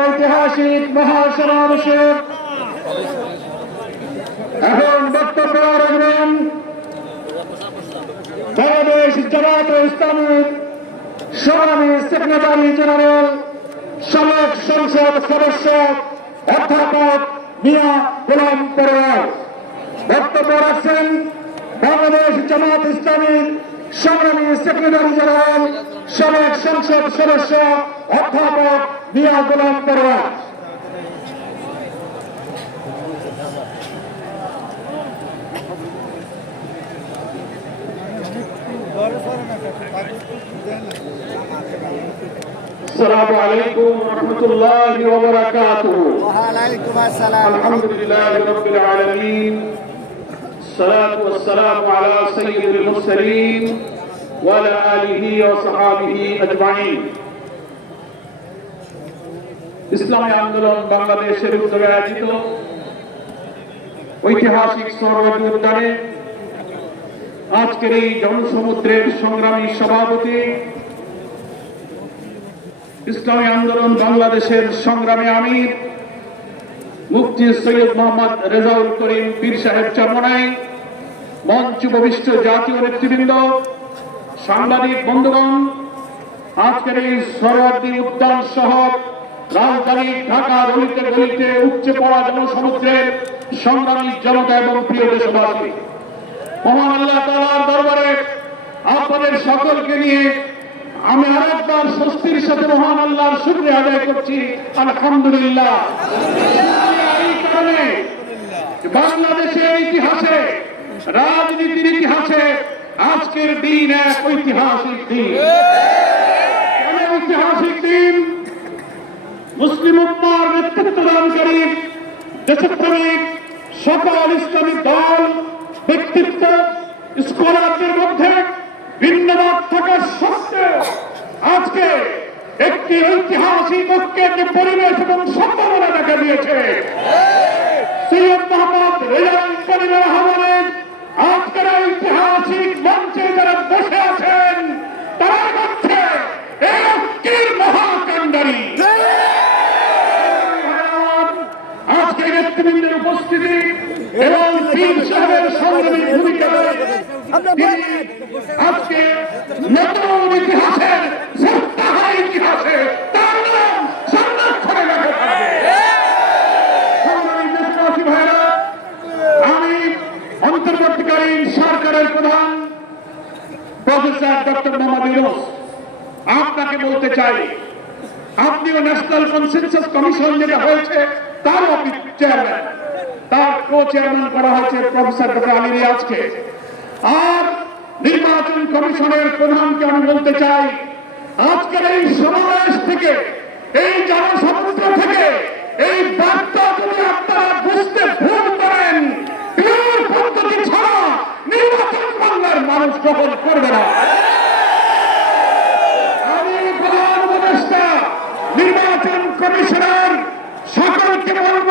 ঐতিহাসিক মহাসমাবেশে এখন বক্তব্য রাখবেন বাংলাদেশ জামাত ইসলামের সংগ্রামী সেক্রেটারি জেনারেল সাবেক সংসদ সদস্য অধ্যাপক মিয়া গোলাম পরোয়ার। বক্তব্য রাখছেন বাংলাদেশ জামাত ইসলামের সংগ্রামী সেক্রেটারি জেনারেল সাবেক সংসদ সদস্য অধ্যাপক মিয়া গোলাম পরোয়ার السلام عليكم ورحمة الله وبركاته وعليكم السلام الحمد لله رب العالمين الصلاة والسلام على سيد المرسلين وعلى آله وصحابه أجمعين ইসলামী আন্দোলন বাংলাদেশের উদ্যোগে আয়োজিত ঐতিহাসিক সরোবরী উদ্যানে আজকের এই জনসমুদ্রের সংগ্রামী সভাপতি ইসলামী আন্দোলন বাংলাদেশের সংগ্রামী আমির মুফতি সৈয়দ মোহাম্মদ রেজাউল করিম পীর সাহেব চরমনাই মঞ্চ ভবিষ্ঠ জাতীয় নেতৃবৃন্দ সাংবাদিক বন্ধুগণ, আজকের এই সরোয়ার্দী উদ্যান সহ রাজধানী ঢাকা গলিতে গলিতে উপচে পড়া জনসমুদ্রের সংগ্রামী জনতা এবং প্রিয় দেশবাসী, মহান আল্লাহ তাআলার দরবারে আপনাদের সকলকে নিয়ে আমি আরেকবার স্বস্তির সাথে মহান আল্লাহর শুক্রিয়া আদায় করছি, আলহামদুলিল্লাহ। এই কারণে বাংলাদেশের ইতিহাসে, রাজনীতির ইতিহাসে আজকের দিন এক ঐতিহাসিক দিন। ঐতিহাসিক দিন? মুসলিম উম্মার নেতৃত্ব দানকারী দেশপ্রেমিক, সকল ইসলামিক দল, ব্যক্তিত্ব, স্কলারদের মধ্যে ভিন্নমত থাকা সত্ত্বেও আজকে একটি ঐতিহাসিক ঐক্যের পরিবেশ এবং সম্ভাবনা দেখা দিয়েছে সৈয়দ মোহাম্মদ রেজাউল করিমের আহ্বানে আজকের ঐতিহাসিক মঞ্চে যারা বসে আছেন তারা হচ্ছে এই ঐক্যের মহাকাণ্ডারী আজকে নেতৃবৃন্দের উপস্থিতি এবং পীর সাহেবের সংগ্রামী ভূমিকায় আজকে নতুন ইতিহাসের ইতিহাসে তার নাম সংরক্ষণে রাখা থাকবে। সংগ্রামী দেশবাসী ভাইরা, আমি অন্তর্বর্তীকালীন সরকারের প্রধান প্রফেসর ডক্টর মোহাম্মদ ইউনুস আপনাকে বলতে চাই আপনিও ন্যাশনাল কনসেনসাস কমিশন যেটা হয়েছে তারও আপনি চেয়ারম্যান তার কো চেয়ারম্যান করা হয়েছে প্রফেসর ডক্টর আলী রিয়াজকে। আর নির্বাচন কমিশনের প্রধানকে আমি বলতে চাই, আজকের এই সমাবেশ থেকে, এই জনসমুদ্র থেকে, এই বার্তা যদি আপনারা বুঝতে ভুল করেন পদ্ধতি ছাড়া নির্বাচন বাংলার মানুষ গ্রহণ করবে না। আমি প্রধান উপদেষ্টা, নির্বাচন কমিশনার সকলকে বলব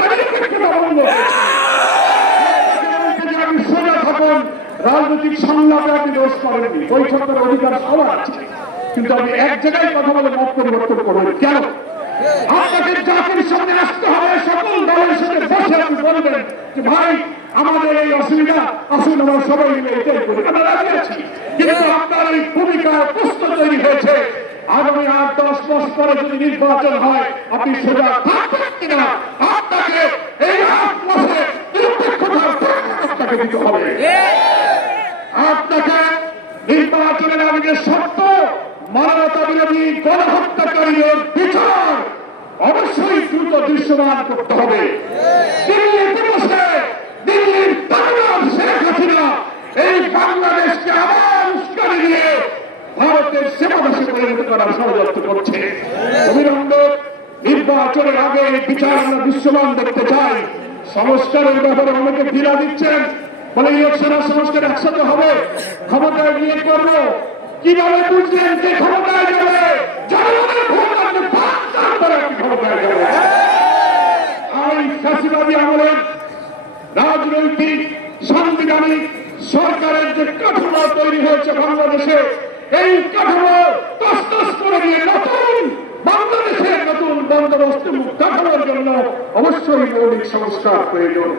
রাজনৈতিক সংলাপে আপনি দোষ করেননি বৈঠকের অধিকার সবার কিন্তু আপনি এক জায়গায় কথা বলে মত পরিবর্তন করবেন কেন? আপনাকে জাতির সামনে আসতে হবে, সকল দলের সাথে বসে আপনি বলবেন যে, ভাই, আমাদের এই অসুবিধা, আসুন আমরা সবাই মিলে এটাই করি। আমরা রাজি আছি। কিন্তু আপনার এই ভূমিকায় প্রশ্ন তৈরি হয়েছে। আগামী আট, দশ মাস পরে যদি নির্বাচন হয়, আপনি সোজা থাকবেন কিনা? আপনাকে এই আট মাসে নিরপেক্ষতার আপনাকে দিতে হবে। আপনাকে নির্বাচনের আগে সত্য মানবতা বিরোধী গণহত্যাকারীদের বিচার অবশ্যই দ্রুত দৃশ্যমান করতে হবে। বিচার দেখতে চাই। সংস্কারের ব্যাপারে অনেকে ধীরা দিচ্ছেন বলে ইলেকশন সংস্কার একসাথে হবে। ক্ষমতায় নিয়ে করব। কীভাবে বুঝলেন যে ক্ষমতায় যাবে? আমলের রাজনৈতিক, সাংবিধানিক সরকারের যে কাঠামো তৈরি হয়েছে বাংলাদেশে, এই কাঠামো করে দিয়ে নতুন বাংলাদেশের নতুন বন্দোবস্ত কাঠামোর জন্য অবশ্যই মৌলিক সংস্কার প্রয়োজন।